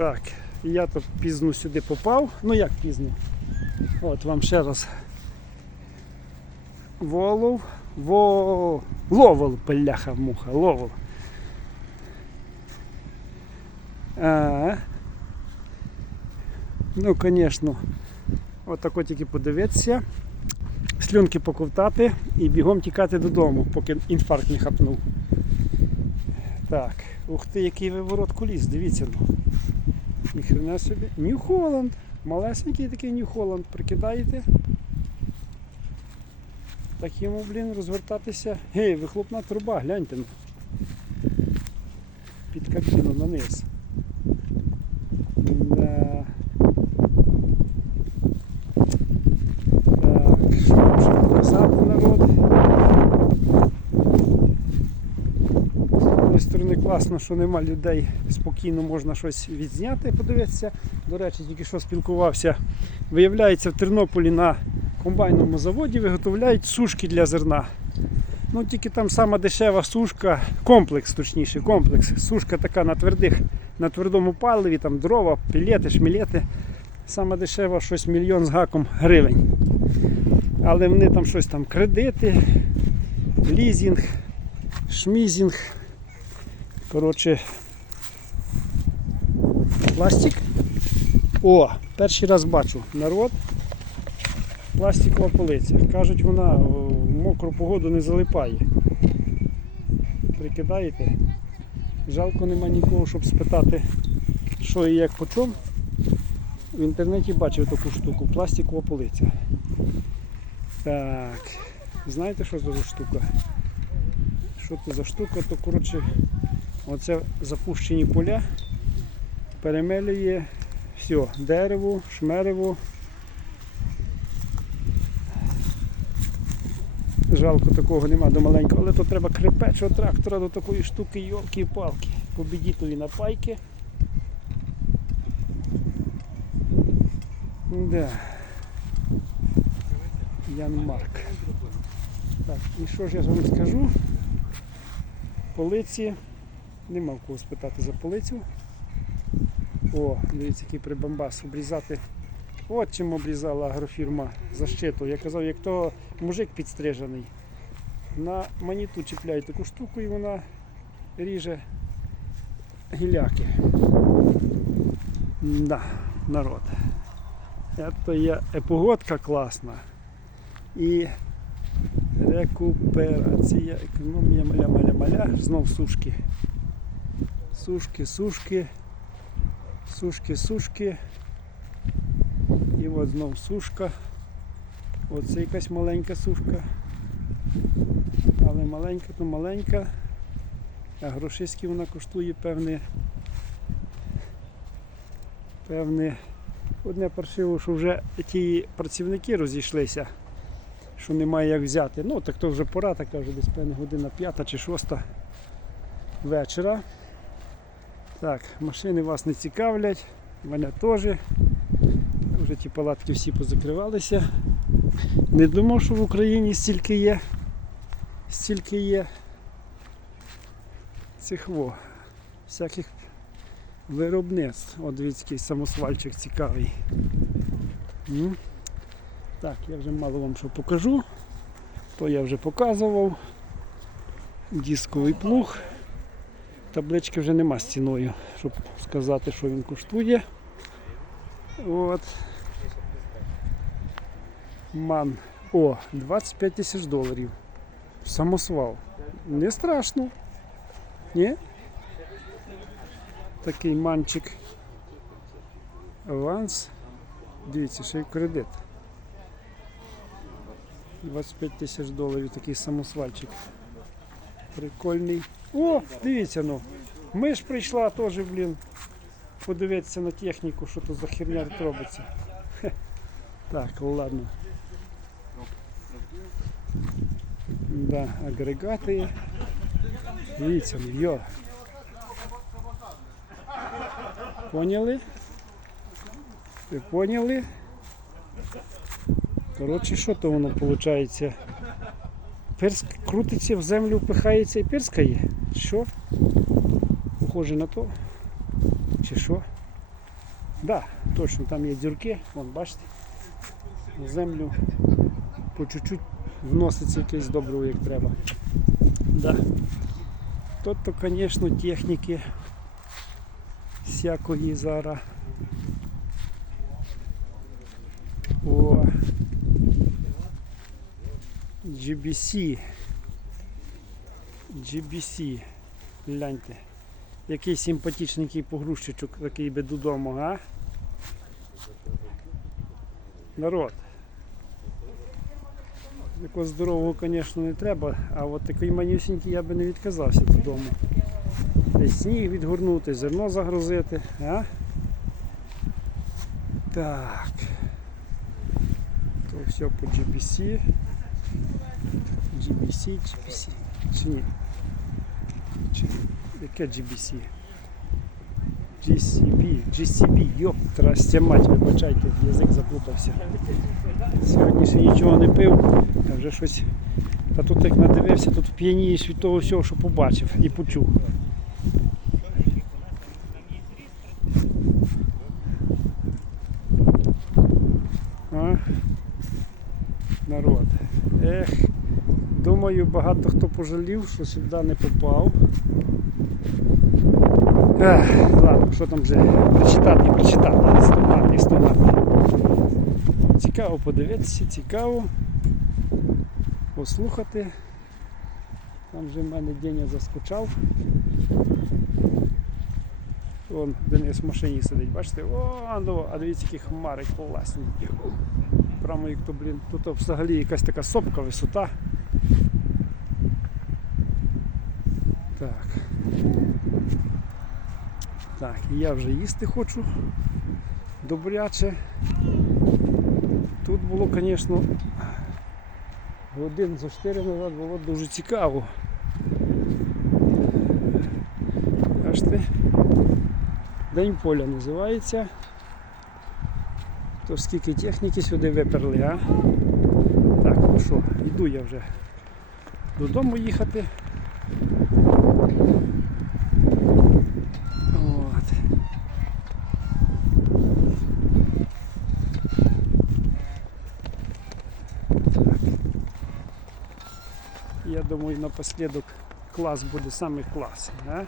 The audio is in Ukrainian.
Так, я то пізно сюди попав. Ну як пізно? От вам ще раз. Волов. Во... Ловол, бляха муха, ловол. А, ну, звісно, отако тільки подивитися, слюнки поковтати і бігом тікати додому, поки інфаркт не хапнув. Так, ух ти, який виворот куліс, дивіться. ну. Ніхрена собі. Нью-Холланд. Малесенький такий Нью-Холланд. Прикидаєте? Так йому, блін, розвертатися. Гей, вихлопна труба, гляньте. Під кабіну на низ. Да. Так, що вам ще показати народ? З однієї сторони класно, що нема людей, спокійно можна щось відзняти, подивитися. До речі, тільки що спілкувався. Виявляється, в Тернополі на комбайному заводі виготовляють сушки для зерна. Ну тільки там сама дешева сушка, комплекс, точніше, комплекс. Сушка така на твердих, на твердому паливі, там дрова, пілети, шмілети. Сама дешева щось мільйон з гаком гривень. Але вони там щось там кредити, лізінг, шмізінг. Коротше, пластик. О, перший раз бачу народ. Пластикова полиця. Кажуть, вона в мокру погоду не залипає. Прикидаєте? Жалко нема нікого, щоб спитати, що і як по чому. В інтернеті бачив таку штуку. Пластикова полиця. Так. Знаєте, що це за штука? Що це за штука? То коротше, оце запущені поля перемелює все, дерево, шмерево. Жалко такого нема до маленького, але то треба крепечого трактора до такої штуки, йолки-палки. Побідітові на пайки. Да. Ян Марк. Так, і що ж я вам скажу? Полиці. Нема в кого спитати за полицю. О, дивіться, який прибамбас обрізати. От чим обрізала агрофірма защиту. Я казав, як то мужик підстрижений. На маніту чіпляють таку штуку і вона ріже гіляки. Да, народ. Це є погодка класна. І рекуперація, економія маля-маля-маля. Знов сушки. Сушки, сушки. Сушки, сушки. І от знов сушка. Оце якась маленька сушка. Але маленька, то маленька. А грошиськи вона коштує певне. Певне. Одне паршиво, що вже ті працівники розійшлися, що немає як взяти. Ну так то вже пора, така вже десь певне година п'ята чи шоста вечора. Так, машини вас не цікавлять, мене теж. Вже ті палатки всі позакривалися. Не думав, що в Україні стільки є. Стільки є цих во, всяких виробництв. От дивіться, самосвальчик цікавий. М. Так, я вже мало вам що покажу. То я вже показував. Дисковий плуг. Таблички вже нема з ціною, щоб сказати, що він коштує. От. Ман. О, 25 тисяч доларів. Самосвал. Не страшно. Ні? Такий манчик. Аванс. Дивіться, ще й кредит. 25 тисяч доларів такий самосвальчик. Прикольний. О, дивіться ну. Миш прийшла теж, блін. Подивитися на техніку, що тут за херня тут робиться. Так, ладно. Да, агрегати. Дивіться, ну, йо. Поняли? Ви поняли? Коротше, що то воно виходить? Перск крутиться в землю, впихається і пирскає. Що? Похоже на то. Чи що? Да, точно, там є дірки, вон бачите, в землю по чуть-чуть вноситься якесь добриво, як треба. Да. Тобто, звісно, техніки всякої зараз. О, GBC. GBC. Гляньте. Який симпатичненький погрузчичок такий би додому, а? Народ. Такого здорового, звісно, не треба, а от такий манюсінький я би не відказався додому. Десь сніг відгорнути, зерно загрузити, а? Так. То все по GBC. GBC, GBC. Чи ні? Чи яке GBC? GCB, GCB, йоп, трастя мать, вибачайте, язик заплутався. Сьогодні ще нічого не пив, а вже щось. Та тут як надивився, тут п'янієш від того всього, що побачив і почув. А? Народ. Ех, думаю, багато хто пожалів, що сюди не попав. Ех, ладно, що там вже прочитати, прочитати, стонати, стонати. Цікаво подивитися, цікаво послухати. Там вже в мене Деня заскучав. Вон Денис в машині сидить, бачите? О, ну, а дивіться, які хмари класні. Прямо як то, блін, тут взагалі якась така сопка, висота. Так. Так, я вже їсти хочу. Добряче. Тут було, звісно, годин за 4 назад було дуже цікаво. Бачите? День поля називається. Тож скільки техніки сюди виперли, а? Так, ну що, йду я вже додому їхати. От. Я думаю, напослідок клас буде самий клас. А?